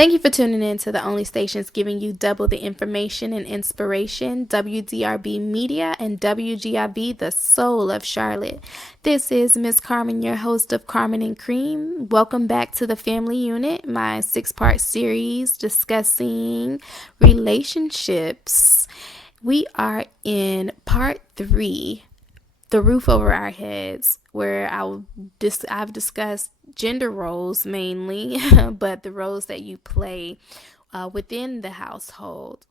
Thank you for tuning in to the only stations giving you double the information and inspiration, WDRB Media and WGIB, the soul of Charlotte. This is Miss Carmen, your host of Carmen and Cream. Welcome back to the Family Unit, my 6-part series discussing relationships. We are in part 3, the roof over our heads, where I've discussed gender roles mainly, but the roles that you play within the household.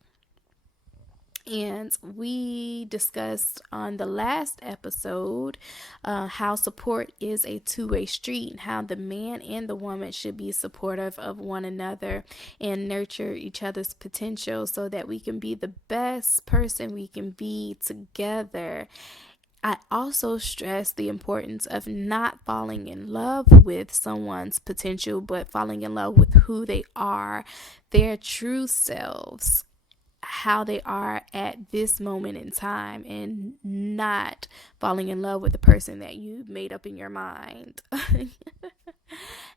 And we discussed on the last episode how support is a two-way street, and how the man and the woman should be supportive of one another and nurture each other's potential so that we can be the best person we can be together. I also stress the importance of not falling in love with someone's potential, but falling in love with who they are, their true selves, how they are at this moment in time, and not falling in love with the person that you made up in your mind.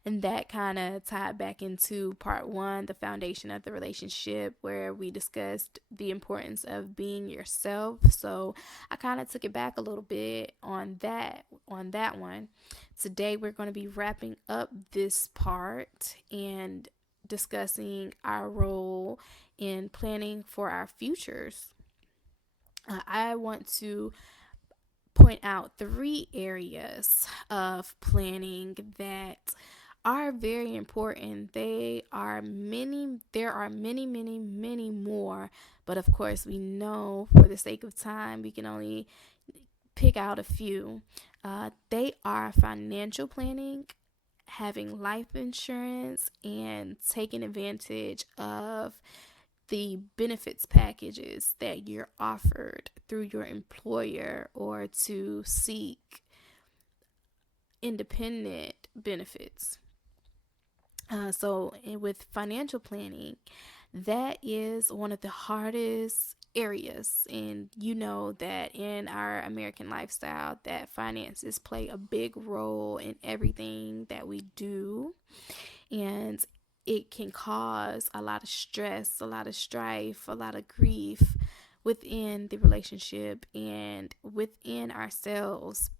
And that kind of tied back into part 1, the foundation of the relationship, where we discussed the importance of being yourself. So I kind of took it back a little bit on that one. Today we're going to be wrapping up this part and discussing our role in planning for our futures. I want to point out 3 areas of planning that are very important. There are many, many more, but of course we know for the sake of time we can only pick out a few. They are financial planning, having life insurance, and taking advantage of the benefits packages that you're offered through your employer, or to seek independent benefits. So with financial planning, that is one of the hardest areas, and you know that in our American lifestyle that finances play a big role in everything that we do, and it can cause a lot of stress, a lot of strife, a lot of grief within the relationship and within ourselves,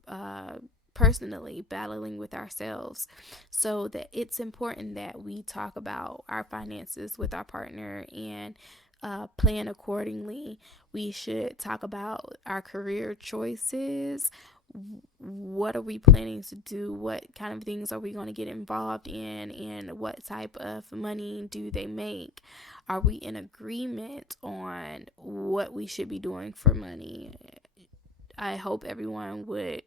personally battling with ourselves. So that it's important that we talk about our finances with our partner and plan accordingly. We should talk about our career choices. What are we planning to do? What kind of things are we going to get involved in? And what type of money do they make? Are we in agreement on what we should be doing for money? I hope everyone would,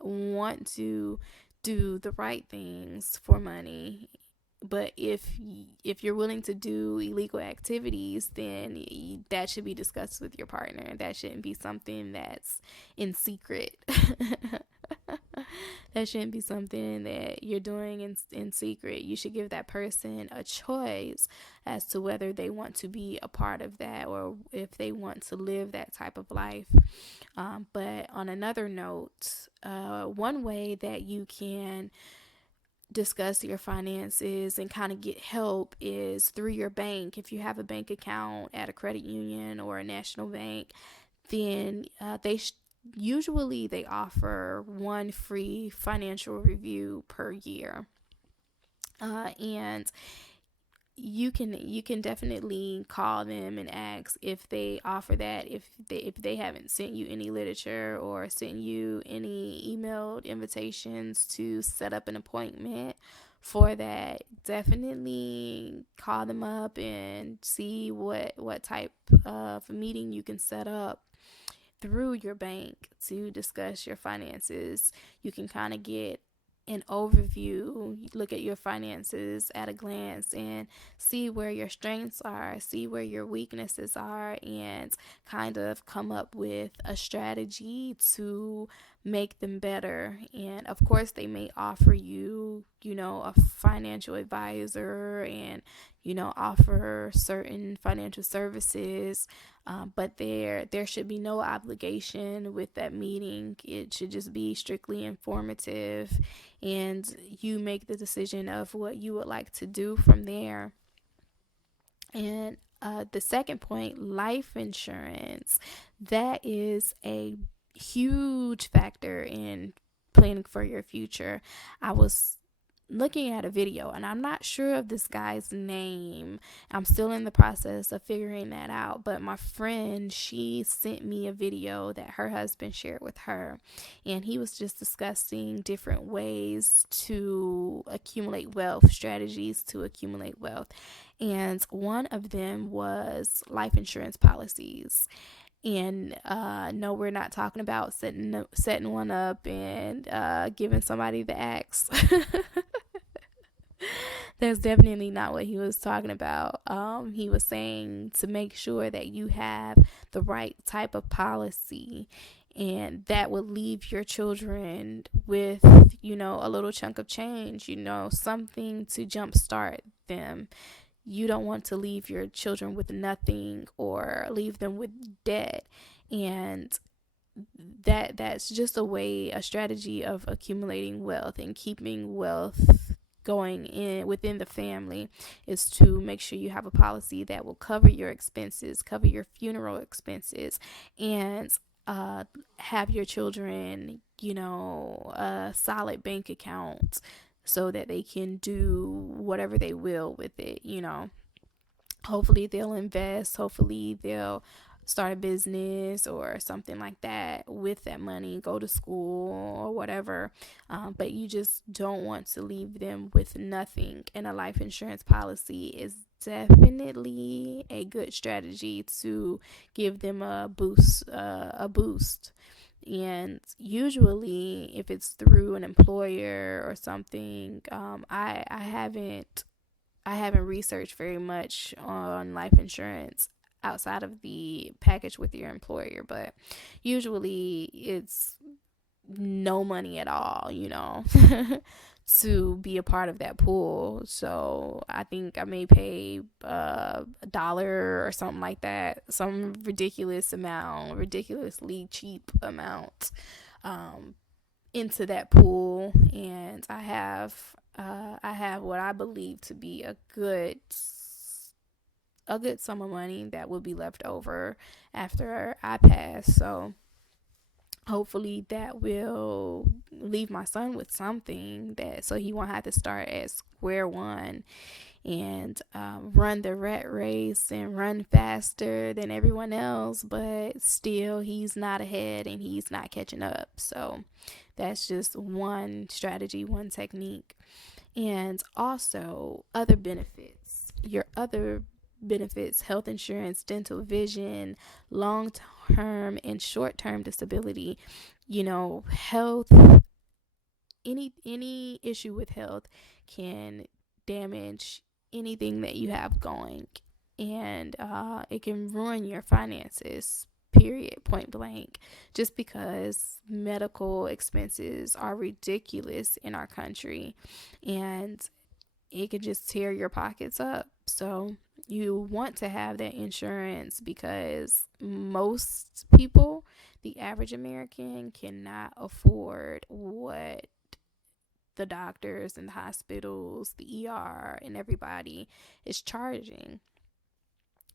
want to do the right things for money. But if you're willing to do illegal activities, then that should be discussed with your partner. That shouldn't be something that's in secret. That shouldn't be something that you're doing in secret. You should give that person a choice as to whether they want to be a part of that, or if they want to live that type of life. But on another note, one way that you can discuss your finances and kind of get help is through your bank. If you have a bank account at a credit union or a national bank, then usually they offer one free financial review per year, and you can definitely call them and ask if they offer that, if they haven't sent you any literature or sent you any emailed invitations to set up an appointment for that. Definitely call them up and see what type of meeting you can set up through your bank to discuss your finances. You can kind of get an overview, look at your finances at a glance and see where your strengths are, see where your weaknesses are, and kind of come up with a strategy to make them better. And of course, they may offer you, a financial advisor and, offer certain financial services. But there should be no obligation with that meeting. It should just be strictly informative, and you make the decision of what you would like to do from there. And the second point, life insurance, that is a huge factor in planning for your future. I was looking at a video, and I'm not sure of this guy's name. I'm still in the process of figuring that out, but my friend, she sent me a video that her husband shared with her, and he was just discussing different ways to accumulate wealth, strategies to accumulate wealth. And one of them was life insurance policies. And no, we're not talking about setting one up and giving somebody the axe. That's definitely not what he was talking about. He was saying to make sure that you have the right type of policy, and that would leave your children with, a little chunk of change, something to jumpstart them. You don't want to leave your children with nothing or leave them with debt. And that's just a strategy of accumulating wealth and keeping wealth going in within the family, is to make sure you have a policy that will cover your expenses, cover your funeral expenses, and have your children, a solid bank account so that they can do whatever they will with it. Hopefully they'll invest, hopefully they'll start a business or something like that with that money, go to school or whatever. But you just don't want to leave them with nothing. And a life insurance policy is definitely a good strategy to give them a boost. And usually, if it's through an employer or something, I haven't researched very much on life insurance outside of the package with your employer, but usually it's no money at all, to be a part of that pool. So I think I may pay $1 or something like that, some ridiculously cheap amount into that pool. And I have what I believe to be a good sum of money that will be left over after I pass. So hopefully that will leave my son with something, that so he won't have to start at square one and run the rat race and run faster than everyone else, but still he's not ahead and he's not catching up. So that's just one strategy, one technique. And also other benefits, your other benefits: health insurance, dental, vision, long-term and short-term disability. Health, any issue with health can damage anything that you have going, and it can ruin your finances, period, point blank, just because medical expenses are ridiculous in our country, and it could just tear your pockets up. So you want to have that insurance, because most people, the average American, cannot afford what the doctors and the hospitals, the ER, and everybody is charging.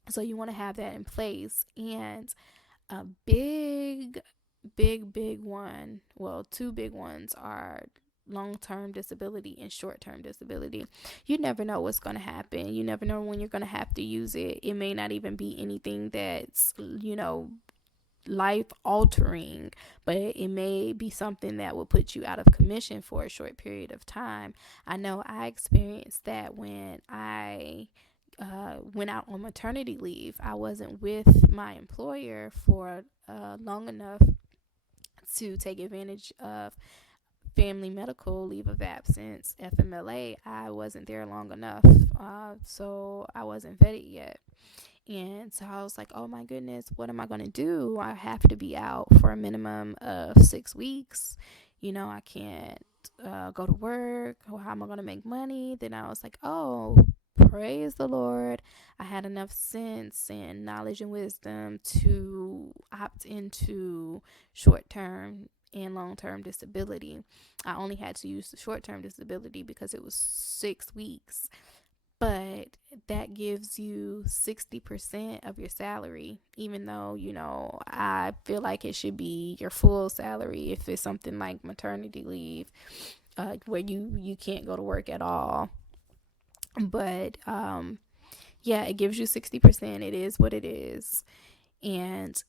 So you want to have that in place. And a big one, well, two big ones are long-term disability and short-term disability. You never know what's going to happen. You never know when you're going to have to use it. It may not even be anything that's, life altering, but it may be something that will put you out of commission for a short period of time. I know I experienced that when I went out on maternity leave. I wasn't with my employer for long enough to take advantage of family medical leave of absence, FMLA. I wasn't there long enough, so I wasn't vetted yet. And so I was like, oh my goodness, what am I going to do? I have to be out for a minimum of 6 weeks. I can't go to work. How am I going to make money? Then I was like, oh, praise the Lord. I had enough sense and knowledge and wisdom to opt into short term and long term disability. I only had to use the short term disability because it was 6 weeks, but that gives you 60% of your salary, even though, I feel like it should be your full salary if it's something like maternity leave, where you can't go to work at all. But yeah, it gives you 60%. It is what it is. And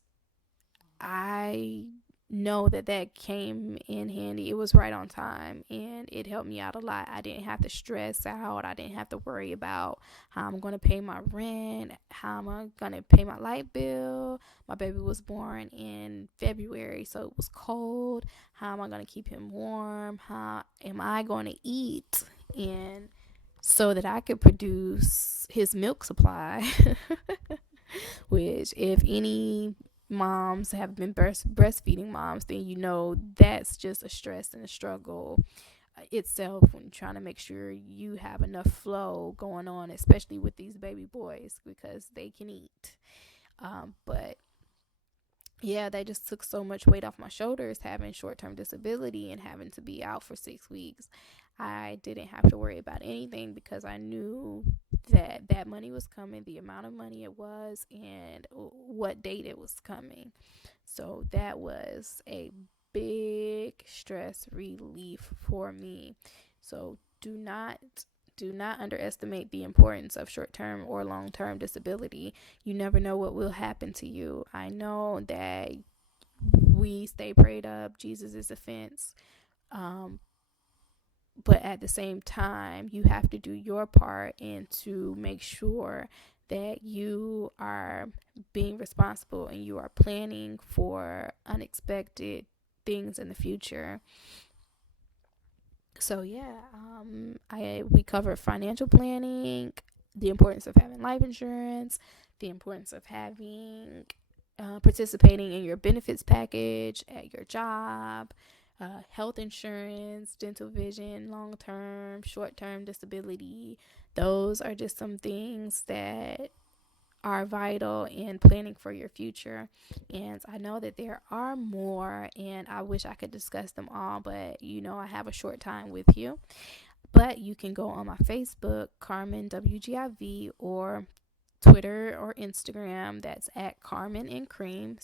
I know that came in handy. It was right on time and it helped me out a lot. I didn't have to stress out. I didn't have to worry about how I'm going to pay my rent, how am I going to pay my light bill. My baby was born in February, so it was cold. How am I going to keep him warm? How am I going to eat? And so that I could produce his milk supply, which, if any moms have been breastfeeding moms, then that's just a stress and a struggle itself when trying to make sure you have enough flow going on, especially with these baby boys because they can eat. But yeah, they just took so much weight off my shoulders having short term disability and having to be out for 6 weeks. I didn't have to worry about anything because I knew that money was coming, the amount of money it was, and what date it was coming. So that was a big stress relief for me. So do not underestimate the importance of short-term or long-term disability. You never know what will happen to you. I know that we stay prayed up. Jesus is a fence. But at the same time, you have to do your part and to make sure that you are being responsible and you are planning for unexpected things in the future. So yeah, we covered financial planning, the importance of having life insurance, the importance of having participating in your benefits package at your job, health insurance, dental vision, long term, short term disability. Those are just some things that are vital in planning for your future. And I know that there are more, and I wish I could discuss them all, but I have a short time with you. But you can go on my Facebook, Carmen WGIV, or Twitter or Instagram. That's at CarmenNCream,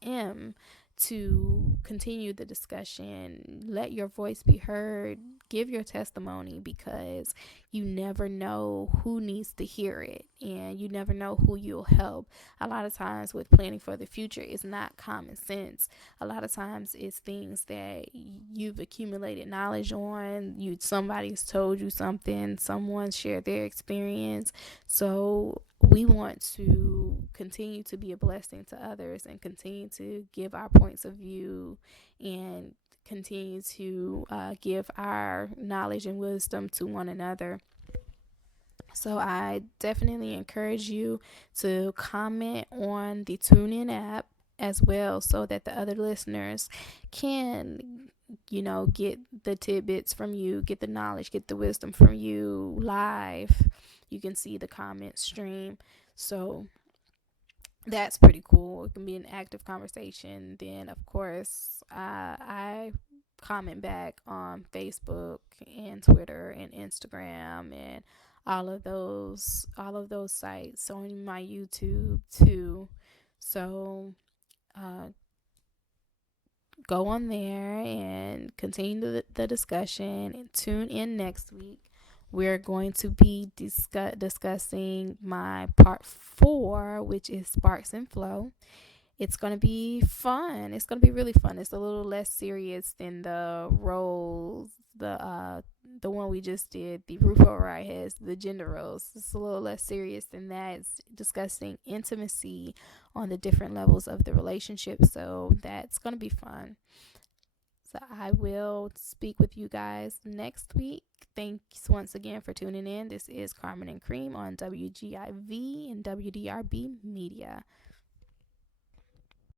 CarmenNCream, to continue the discussion. Let your voice be heard. Give your testimony because you never know who needs to hear it and you never know who you'll help. A lot of times with planning for the future, it's not common sense. A lot of times it's things that you've accumulated knowledge on. Somebody's told you something, someone shared their experience. So we want to continue to be a blessing to others and continue to give our points of view and continue to give our knowledge and wisdom to one another. So I definitely encourage you to comment on the TuneIn app as well so that the other listeners can get the tidbits from you, get the knowledge, get the wisdom from you live. You can see the comment stream. So that's pretty cool. It can be an active conversation. Then, of course, I comment back on Facebook and Twitter and Instagram and all of those sites, on my YouTube too. So go on there and continue the discussion and tune in next week. We're going to be discussing my part 4, which is Sparks and Flow. It's going to be fun. It's going to be really fun. It's a little less serious than the roles, the one we just did, the roof over our heads, the gender roles. It's a little less serious than that. It's discussing intimacy on the different levels of the relationship. So that's going to be fun. So I will speak with you guys next week. Thanks once again for tuning in. This is Carmen and Cream on WGIV and WDRB Media.